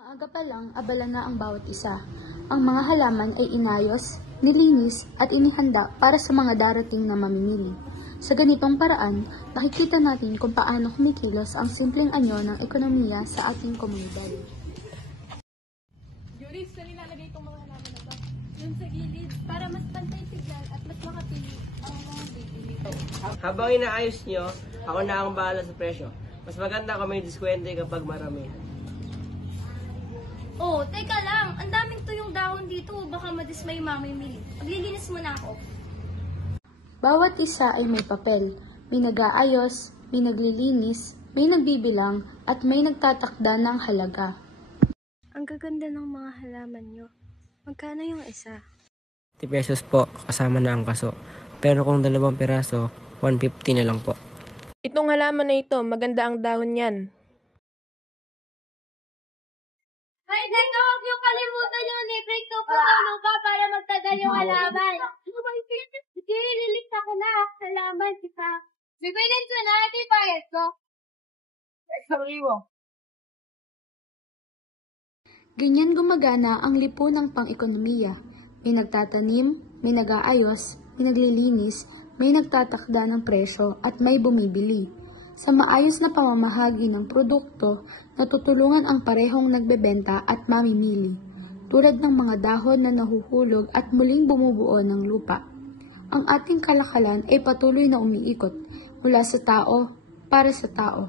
Maaga pa lang, abala na ang bawat isa. Ang mga halaman ay inayos, nilinis at inihanda para sa mga darating na mamimili. Sa ganitong paraan, makikita natin kung paano kumikilos ang simpleng anyo ng ekonomiya sa ating komunidad. Juris, saan nilalagay itong mga halaman na ito? Yun sa gilid, para mas pantay tignan at mas makapili ang mga bibili. Habang inaayos nyo, ako na ang bahala sa presyo. Mas maganda kung may diskwente kapag marami. Oh, teka lang. Ang daming tuyong dahon dito. Baka madismay mamimili. Paglilinis mo na ako. Bawat isa ay may papel, may nag-aayos, may naglilinis, may nagbibilang, at may nagtatakda ng halaga. Ang gaganda ng mga halaman nyo. Magkano yung isa? 50 pesos po, kasama na ang kaso. Pero kung 2 piraso, 150 na lang po. Itong halaman na ito, maganda ang dahon niyan. Ay, teka, huwag niyo kalimutan yung libreng tupang ka para magtagal yung halaman. Sige, lilikta ko na. Halaman, kita. Bibilin ko na, di pa ito. Ganyan gumagana ang lipunang pang-ekonomiya. May nagtatanim, may nag-aayos, may naglilinis, may nagtatakda ng presyo at may bumibili. Sa maayos na pamamahagi ng produkto, natutulungan ang parehong nagbebenta at mamimili, tulad ng mga dahon na nahuhulog at muling bumubuo ng lupa. Ang ating kalakalan ay patuloy na umiikot mula sa tao para sa tao.